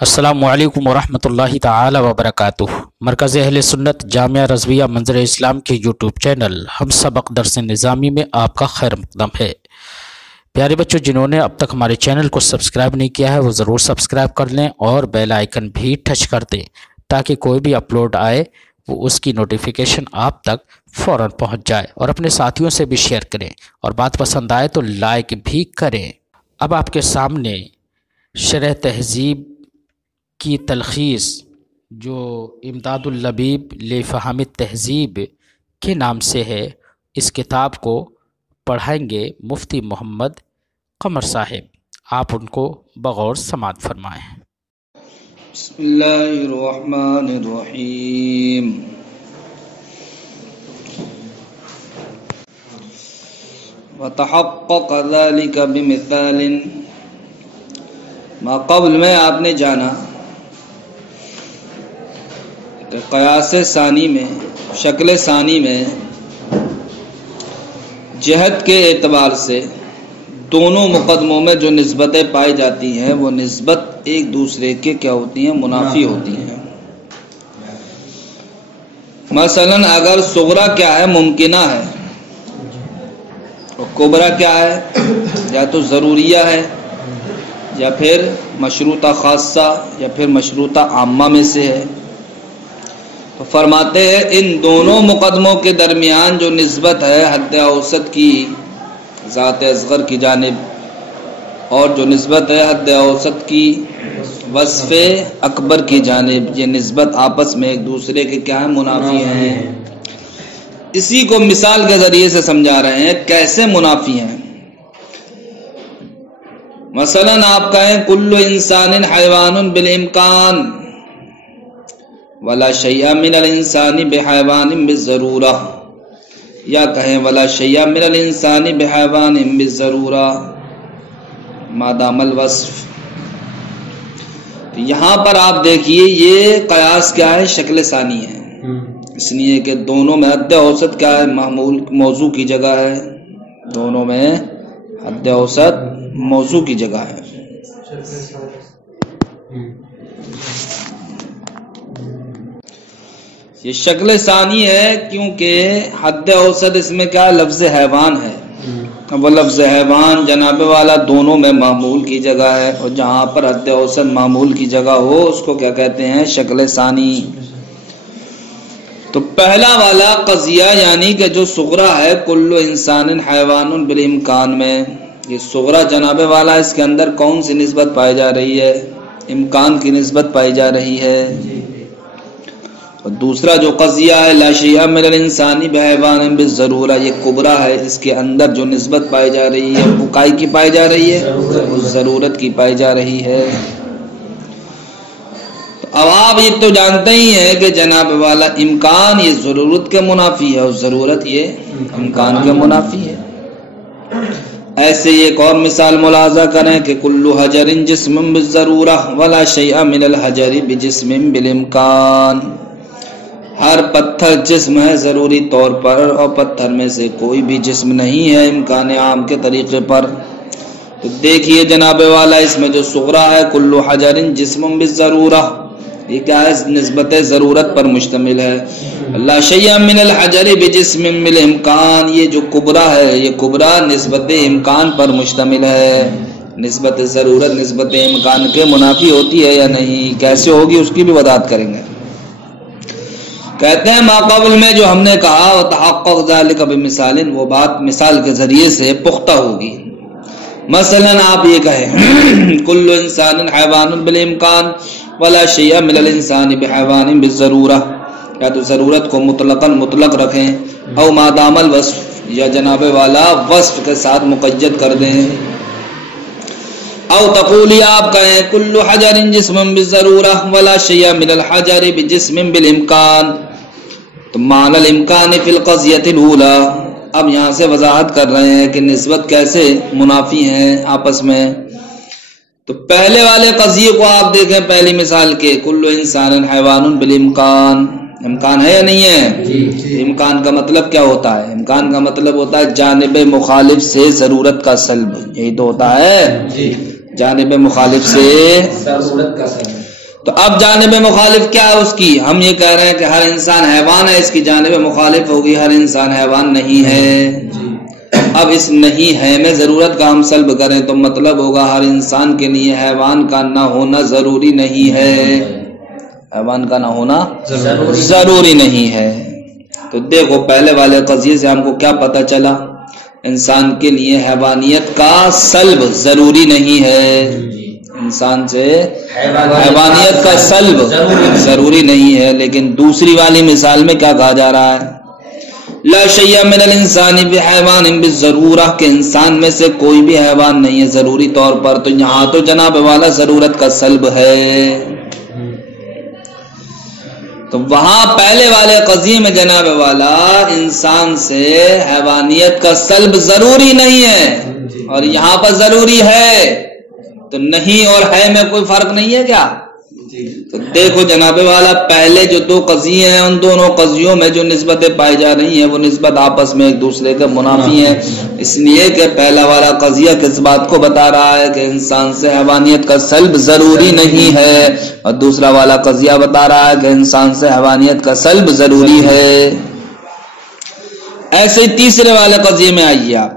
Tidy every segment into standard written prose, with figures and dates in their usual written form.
السلام علیکم ورحمۃ اللہ تعالی وبرکاتہ۔ مرکز اہل سنت جامعہ رضویہ منظر اسلام کے یوٹیوب چینل ہم سبق درس نظامی میں آپ کا خیر مقدم ہے۔ پیارے بچوں، جنہوں نے اب تک ہمارے چینل کو سبسکرائب نہیں کیا ہے وہ ضرور سبسکرائب کر لیں اور بیل آئیکن بھی ٹچ کر دیں تاکہ کوئی بھی اپلوڈ آئے وہ اس کی نوٹیفیکیشن آپ تک فوراً پہنچ جائے، اور اپنے ساتھیوں سے بھی شیئر کریں، اور بات پسند آئے تو لائک بھی کریں۔ اب آپ کے سامنے شرح تہذیب کی تلخیص جو امداد اللبیب لفہم التہذیب کے نام سے ہے، اس کتاب کو پڑھائیں گے مفتی محمد قمر صاحب۔ آپ ان کو بغور سماعت فرمائیں۔ بسم اللہ الرحمن الرحیم۔ وتحقق ذلك بمثال، ما قبل میں آپ نے جانا کہ قیاس ثانی میں، شکل ثانی میں جہت کے اعتبار سے دونوں مقدموں میں جو نسبتیں پائی جاتی ہیں وہ نسبت ایک دوسرے کے کیا ہوتی ہیں؟ منافی ہوتی ہیں۔ مثلا اگر صغرا کیا ہے؟ ممکنہ ہے، اور کبرا کیا ہے؟ یا تو ضروریہ ہے یا پھر مشروطہ خاصہ یا پھر مشروطہ عامہ میں سے ہے۔ تو فرماتے ہیں ان دونوں مقدموں کے درمیان جو نسبت ہے حد اوسط کی ذات اصغر کی جانب، اور جو نسبت ہے حد اوسط کی وصف اکبر کی جانب، یہ نسبت آپس میں ایک دوسرے کے کیا ہیں؟ منافی ہیں۔ اسی کو مثال کے ذریعے سے سمجھا رہے ہیں کیسے منافی ہیں۔ مثلا آپ کہیں کل انسان حیوان بالامکان ولا شیء من الانسان بحیوان بالضرورہ، یا کہیں ولا شیء من الانسان بحیوان بالضرورہ ما دام الوصف۔ یہاں پر آپ دیکھیے یہ قیاس کیا ہے؟ شکل ثانی ہے، اس لیے کہ دونوں میں حد اوسط کیا ہے؟ معمول موضوع کی جگہ ہے، دونوں میں حد اوسط موضوع کی جگہ ہے۔ یہ شکل ثانی ہے کیونکہ حد اوسط اس میں کیا ہے؟ لفظ حیوان ہے، وہ لفظ حیوان جناب والا دونوں میں معمول کی جگہ ہے، اور جہاں پر حد اوسط معمول کی جگہ ہو اس کو کیا کہتے ہیں؟ شکل ثانی۔ تو پہلا والا قضیہ یعنی کہ جو صغرا ہے کل انسان حیوان بالامکان میں، یہ صغرا جناب والا اس کے اندر کون سی نسبت پائی جا رہی ہے؟ امکان کی نسبت پائی جا رہی ہے۔ اور دوسرا جو قضیہ ہے لا شیء من الانسان بحیوان بالضرورہ، یہ کبرا ہے، اس کے اندر جو نسبت پائی جا رہی ہے وہ کائی کی پائی جا رہی ہے؟ وہ ضرورت کی پائی جا رہی ہے۔ اب آپ یہ تو جانتے ہی ہیں کہ جناب والا امکان یہ ضرورت کے منافی ہے اور ضرورت یہ امکان کے منافی ہے۔ ایسے ایک اور مثال ملاحظہ کریں کہ کل حجر جسم بالضرورہ ولا شیء من الحجر بجسم بالامکان، ہر پتھر جسم ہے ضروری طور پر، اور پتھر میں سے کوئی بھی جسم نہیں ہے امکان عام کے طریقے پر۔ تو دیکھیے جناب والا اس میں جو صغرا ہے کل حجر جسم بالضرورہ، یہ کیا ہے؟ نسبت ضرورت پر مشتمل ہے۔ لا شیء من الحجر بجسم بالامکان، یہ جو کبرا ہے یہ کبرا نسبت امکان پر مشتمل ہے۔ نسبت ضرورت نسبت امکان کے منافی ہوتی ہے یا نہیں؟ کیسے ہوگی اس کی بھی وضاحت کریں گے۔ کہتے ہیں ما قبل میں جو ہم نے کہا وتحقق ذلك بمثال، وہ بات مثال کے ذریعے سے پختہ ہوگی۔ مثلا آپ یہ کہیں کل انسان حیوان بالامکان ولا شیء من الانسان بحیوان بالضرورہ، یا تو ضرورت کو مطلق رکھیں، او ما دام الوصف، یا جناب والا وصف کے ساتھ مقید کر دیں، او تقولی آپ کہیں کل حجر جسم بالضرورہ ولا شیء من الحجر بجسم بالامکان، تو معنی الامکان فی القضیۃ الاولی۔ اب یہاں سے وضاحت کر رہے ہیں کہ نسبت کیسے منافی ہیں آپس میں۔ تو پہلے والے قضیے کو آپ دیکھیں، پہلی مثال کے کل انسان حیوان بالامکان، امکان ہے یا نہیں ہے؟ امکان کا مطلب کیا ہوتا ہے؟ امکان کا مطلب ہوتا ہے جانب مخالف سے ضرورت کا سلب، یہی تو ہوتا ہے، جانب مخالف سے ضرورت کا سلب۔ تو اب جانب مخالف کیا ہے اس کی؟ ہم یہ کہہ رہے ہیں کہ ہر انسان حیوان ہے، اس کی جانب مخالف ہوگی ہر انسان حیوان نہیں ہے۔ اب اس نہیں ہے میں ضرورت کا ہم سلب کریں تو مطلب ہوگا ہر انسان کے لیے حیوان کا نہ ہونا ضروری نہیں ہے، حیوان کا نہ ہونا ضروری نہیں ہے۔ تو دیکھو پہلے والے قضیے سے ہم کو کیا پتہ چلا؟ انسان کے لیے حیوانیت کا سلب ضروری نہیں ہے، انسان سے حیوانیت کا سلب ضروری نہیں ہے۔ لیکن دوسری والی مثال میں کیا کہا جا رہا ہے؟ لا شیء من الانسان بحیوان بالضرورہ، کہ انسان میں سے کوئی بھی حیوان نہیں ہے ضروری طور پر۔ تو یہاں تو جناب والا ضرورت کا سلب ہے، تو وہاں پہلے والے قضیے میں جناب والا انسان سے حیوانیت کا سلب ضروری نہیں ہے اور یہاں پر ضروری ہے، تو نہیں اور ہے میں کوئی فرق نہیں ہے کیا؟ تو دیکھو جناب والا پہلے جو دو قضیے ہیں ان دونوں قضیوں میں جو نسبتیں پائی جا رہی ہیں وہ نسبت آپس میں ایک دوسرے کے منافی ہیں، اس لیے کہ پہلا والا قضیہ کس بات کو بتا رہا ہے کہ انسان سے حیوانیت کا سلب ضروری نہیں ہے، اور دوسرا والا قضیہ بتا رہا ہے کہ انسان سے حیوانیت کا سلب ضروری ہے۔ ایسے ہی تیسرے والے قضیے میں آئیے آپ،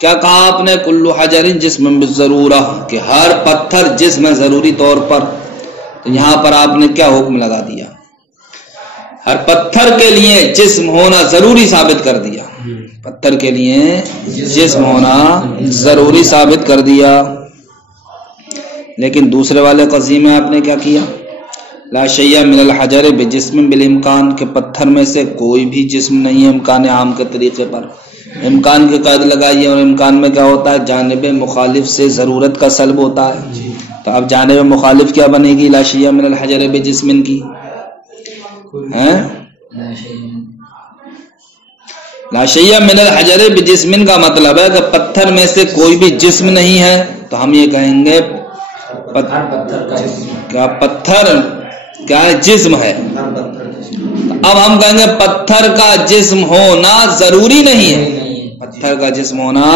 کیا کہا آپ نے؟ کل حجر جسم بالضرورہ، کہ ہر پتھر جسم ہے ضروری طور پر۔ تو یہاں پر آپ نے کیا حکم لگا دیا؟ ہر پتھر کے لیے جسم ہونا ضروری ثابت کر دیا، پتھر کے لیے جسم ہونا ضروری ثابت کر دیا۔ لیکن دوسرے والے قضیے میں آپ نے کیا کیا؟ لا شیء من الحجر بجسم بالامکان، کہ پتھر میں سے کوئی بھی جسم نہیں ہے امکان عام کے طریقے پر۔ امکان کی قید لگائیے، اور امکان میں کیا ہوتا ہے؟ جانب مخالف سے ضرورت کا سلب ہوتا ہے۔ تو اب جانب مخالف کیا بنے گی؟ لا شیء من الحجر بجسم کی، لا شیء من الحجر بجسم کا مطلب ہے کہ پتھر میں سے کوئی بھی جسم نہیں ہے، تو ہم یہ کہیں گے کیا پتھر کیا ہے؟ جسم ہے۔ اب ہم کہیں گے پتھر کا جسم ہونا ضروری نہیں ہے، پتھر کا جسم ہونا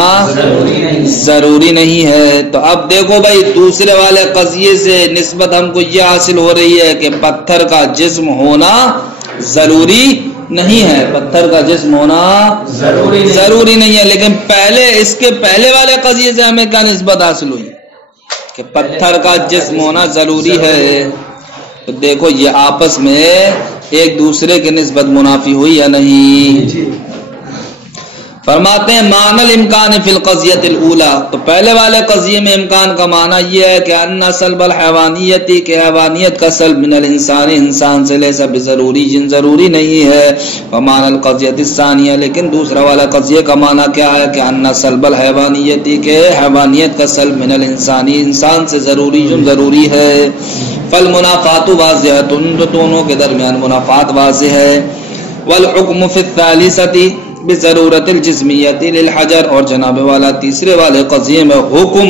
ضروری نہیں ہے۔ تو اب دیکھو بھائی دوسرے والے قضیے سے نسبت ہم کو یہ حاصل ہو رہی ہے کہ پتھر کا جسم ہونا ضروری نہیں ہے، پتھر کا جسم ہونا ضروری نہیں ہے۔ لیکن پہلے اس کے پہلے والے قضیے سے ہمیں کیا نسبت حاصل ہوئی؟ کہ پتھر کا جسم ہونا ضروری ہے۔ تو دیکھو یہ آپس میں ایک دوسرے کے نسبت منافی ہوئی یا نہیں؟ فرماتے ہیں معنی الامکان فی القضیۃ الاولی، تو پہلے والے قضیے میں امکان کا معنی یہ ہے کہ ان سلب الحیوانیت، کہ حیوانیت کا سلب من الانسان، انسان سے لیسا بضروری، جن ضروری نہیں ہے۔ ومعنی القضیۃ الثانیہ، لیکن دوسرا والا قضیے کا معنی کیا ہے؟ کہ ان سلب الحیوانیت، کہ حیوانیت کا سلب من الانسان، انسان سے ضروری، جن ضروری ہے۔ فالمنافات واضحۃ، تو دونوں کے درمیان منافات واضح ہے۔ والحکم فی الثالثۃ بضرورت الجسمیت للحجر، اور جناب والا تیسرے والے قضیے میں حکم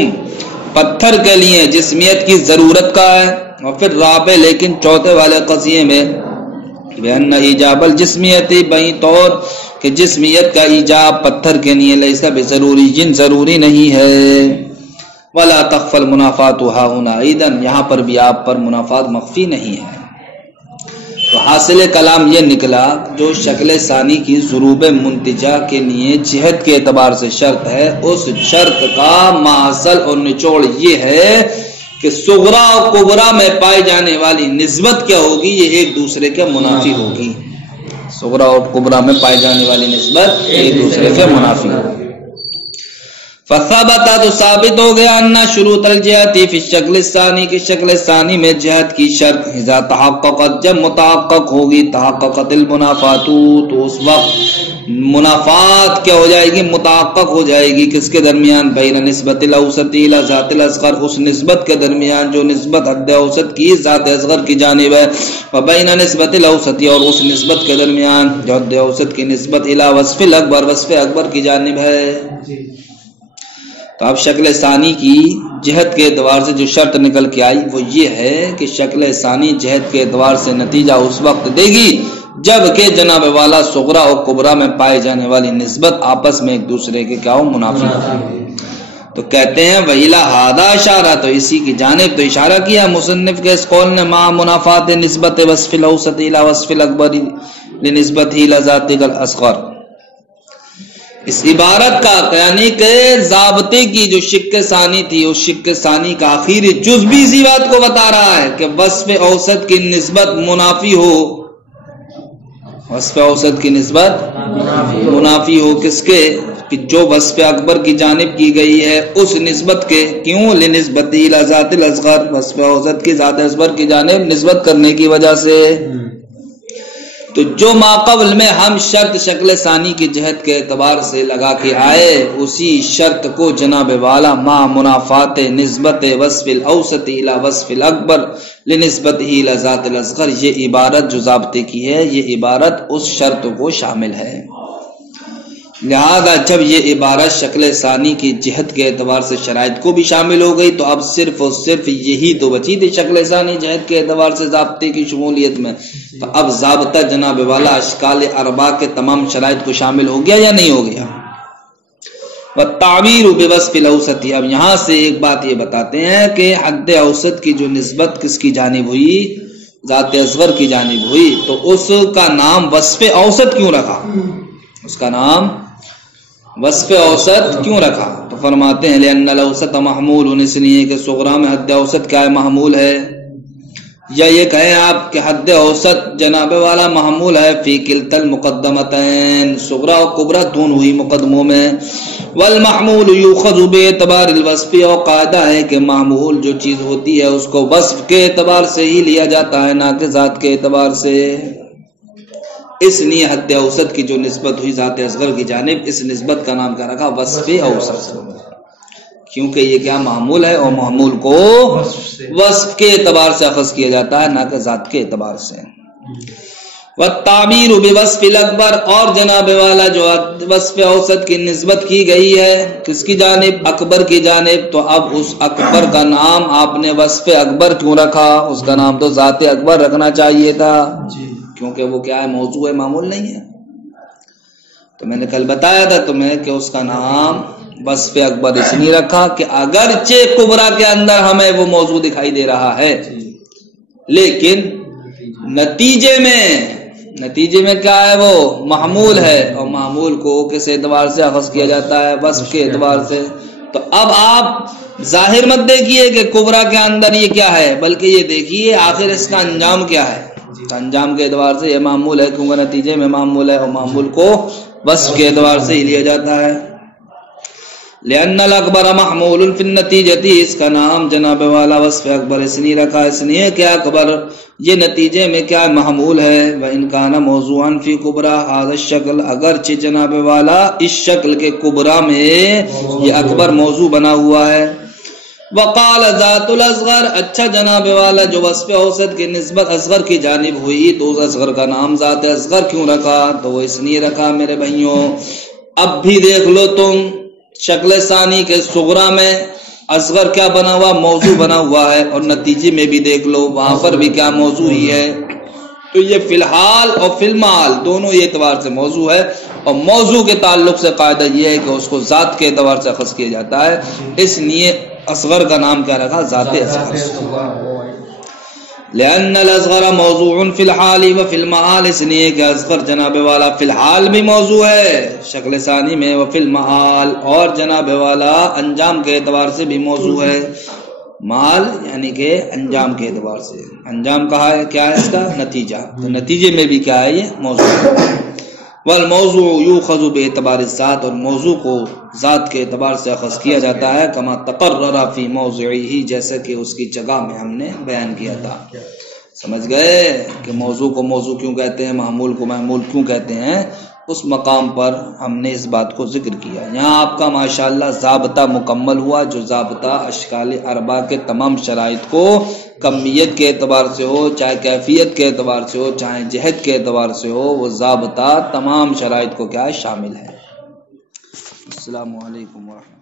پتھر کے لیے جسمیت کی ضرورت کا ہے۔ اور پھر رابع لیکن چوتھے والے قضیے میں بأن ایجاب الجسمیت، بئی طور کہ جسمیت کا ایجاب پتھر کے لیے لیسا بضروری، جن ضروری نہیں ہے۔ ولا تخفى المنافات ها هنا ايضا، یہاں پر بھی آپ پر منافات مخفی نہیں ہے۔ تو حاصل کلام یہ نکلا جو شکل ثانی کی ضروب منتجہ کے لیے جہت کے اعتبار سے شرط ہے، اس شرط کا ماحصل اور نچوڑ یہ ہے کہ صغرا اور کبرا میں پائی جانے والی نسبت کیا ہوگی؟ یہ ایک دوسرے کے منافی ہوگی۔ صغرا اور کبرا میں پائی جانے والی نسبت ایک دوسرے کے منافی ہوگی۔ فثبت، تو ثابت ہو گیا ان شروط الجہت فی الشکل الثانی، کی شکل ثانی میں جہت کی شرط اذا تحققت، جب متحقق ہوگی، تحققت المنافات، تو اس وقت منافات کیا ہو جائے گی؟ متحقق ہو جائے گی۔ کس کے درمیان؟ بین نسبت الاوسط الی ذات الاصغر، اس نسبت کے درمیان جو نسبت حد اوسط کی ذات اصغر کی جانب ہے، وبین نسبت الاوسط، اور اس نسبت کے درمیان جو حد اوسط کی نسبت الی وصف الاکبر، وصف اکبر کی جانب ہے۔ تو اب شکل ثانی کی جہت کے اعتبار سے جو شرط نکل کے آئی وہ یہ ہے کہ شکل ثانی جہت کے اعتبار سے نتیجہ اس وقت دے گی جب کہ جناب والا صغرا اور کبرا میں پائے جانے والی نسبت آپس میں ایک دوسرے کے کیا ہو؟ منافی۔ تو کہتے ہیں وَإِلَى هَذَا اشارہ، تو اسی کی جانب تو اشارہ کیا مصنف کے اس قول نے، مع منافات نسبت وصف الاوسط الى وصف الاکبر لنسبت الى ذات الاصغر. اس عبارت کا یعنی کہ ضابطے کی جو شق ثانی تھی، اس شق ثانی کا آخری جز بھی اسی بات کو بتا رہا ہے کہ وصف اوسط کی نسبت منافی ہو، وصف اوسط کی نسبت منافی ہو کس کے؟ کہ جو وصف اکبر کی جانب کی گئی ہے اس نسبت کے. کیوں؟ لنسبت الى ذات الاصغر، وصف اوسط کی ذات اصغر کی جانب نسبت کرنے کی وجہ سے. تو جو ماقبل میں ہم شرط شکل ثانی کی جہت کے اعتبار سے لگا کے آئے، اسی شرط کو جناب والا مع منافات نسبت وصف الاوسط الى وصف الاکبر لنسبت الى ذات الاصغر، یہ عبارت جو ضابطے کی ہے یہ عبارت اس شرط کو شامل ہے. لہذا جب یہ عبارت شکل ثانی کی جہت کے اعتبار سے شرائط کو بھی شامل ہو گئی تو اب صرف اور صرف یہی تو بچی تھی شکل ثانی جہت کے اعتبار سے ضابطے کی شمولیت میں. تو اب ضابطہ جناب والا اشکال اربع کے تمام شرائط کو شامل ہو گیا یا نہیں ہو گیا؟ والتعبیر بوصف الاوسط، اب یہاں سے ایک بات یہ بتاتے ہیں کہ حد اوسط کی جو نسبت کس کی جانب ہوئی؟ ذات اصغر کی جانب ہوئی. تو اس کا نام وصف اوسط کیوں رکھا؟ اس کا نام وصف اوسط کیوں رکھا؟ تو فرماتے ہیں لأن الاوسط محمول، اس لیے کہ صغرا میں حد اوسط کیا ہے؟ محمول ہے. یا یہ کہیں آپ کہ حد اوسط جناب والا محمول ہے فی کلتا المقدمتین، صغرا اور کبرا دونوں ہی مقدموں میں. والمحمول یؤخذ باعتبار الوصف، اور قاعدہ ہے کہ محمول جو چیز ہوتی ہے اس کو وصف کے اعتبار سے ہی لیا جاتا ہے، نہ کہ ذات کے اعتبار سے. اس لیے حد اوسط کی جو نسبت ہوئی ذات اصغر کی جانب، اس نسبت کا نام کیا رکھا؟ وصف اوسط، کیونکہ یہ کیا معمول ہے اور معمول کو وصف کے اعتبار سے اخذ کیا جاتا ہے، نہ کہ ذات کے اعتبار سے. والتعبیر بوصف الاکبر، اور جناب والا جو وصف اوسط کی نسبت کی گئی ہے کس کی جانب؟ اکبر کی جانب. تو اب اس اکبر کا نام آپ نے وصف اکبر کیوں رکھا؟ اس کا نام تو ذات اکبر رکھنا چاہیے تھا، کیونکہ وہ کیا ہے؟ موضوع ہے، معمول نہیں ہے. تو میں نے کل بتایا تھا تمہیں کہ اس کا نام وصف اکبر اس لیے رکھا کہ اگرچہ کبرا کے اندر ہمیں وہ موضوع دکھائی دے رہا ہے، لیکن نتیجے میں کیا ہے؟ وہ محمول ہے، اور محمول کو کس اعتبار سے اخذ کیا جاتا ہے؟ وصف کے اعتبار سے. تو اب آپ ظاہر مت دیکھیے کہ کبرا کے اندر یہ کیا ہے، بلکہ یہ دیکھیے آخر اس کا انجام کیا ہے. انجام کے اعتبار سے یہ معمول ہے، کیونکہ نتیجے میں معمول ہے، اور معمول کو وصف کے اعتبار سے ہی لیا جاتا ہے. لأن الاکبر محمول فی النتیجہ، اس کا نام جناب والا وصف اکبر اس لیے رکھا، اس لیے کہ اکبر یہ نتیجے میں کیا محمول ہے. وإن كان موضوعا فی کبرا هذا الشکل، اگرچہ جناب والا اس شکل کے کبرا میں یہ اکبر موضوع بنا ہوا ہے. وقال ذات الاصغر، اچھا جناب والا جو وصف اوسط کی نسبت اصغر کی جانب ہوئی تو اس اصغر کا نام ذات اصغر کیوں رکھا؟ تو وہ اس لیے رکھا میرے بھائیوں، اب بھی دیکھ لو تم شکل ثانی کے صغرا میں اصغر کیا بنا ہوا؟ موضوع بنا ہوا ہے، اور نتیجے میں بھی دیکھ لو وہاں پر بھی کیا موضوع ہی ہے. تو یہ فی الحال اور فی المحال دونوں اعتبار سے موضوع ہے، اور موضوع کے تعلق سے قاعدہ یہ ہے کہ اس کو ذات کے اعتبار سے اخذ کیا جاتا ہے. اس لیے اصغر کا نام کیا رکھا؟ ذات اصغر. لأن الاصغر موضوع فی الحال و فی المحال، اس لیے کہ اصغر جناب والا فی الحال بھی موضوع ہے شکل ثانی میں، و فی المحال، اور جناب والا انجام کے اعتبار سے بھی موضوع ہے. مال یعنی کہ انجام کے اعتبار سے. انجام کہا ہے کیا ہے؟ اس کا نتیجہ. تو نتیجے میں بھی کیا ہے؟ یہ موضوع ہے. والموضوع یؤخذ باعتبار الذات، اور موضوع کو ذات کے اعتبار سے اخذ کیا جاتا ہے. کما تقرر فی موضعہ، جیسا کہ اس کی جگہ میں ہم نے بیان کیا تھا. سمجھ گئے کہ موضوع کو موضوع کیوں کہتے ہیں، معمول کو معمول کیوں کہتے ہیں؟ اس مقام پر ہم نے اس بات کو ذکر کیا. یہاں آپ کا ماشاءاللہ ضابطہ مکمل ہوا، جو ضابطہ اشکال اربع کے تمام شرائط کو کمیت کے اعتبار سے ہو، چاہے کیفیت کے اعتبار سے ہو، چاہے جہت کے اعتبار سے ہو، وہ ضابطہ تمام شرائط کو کیا ہے؟ شامل ہے. السلام علیکم ورحمۃ اللہ.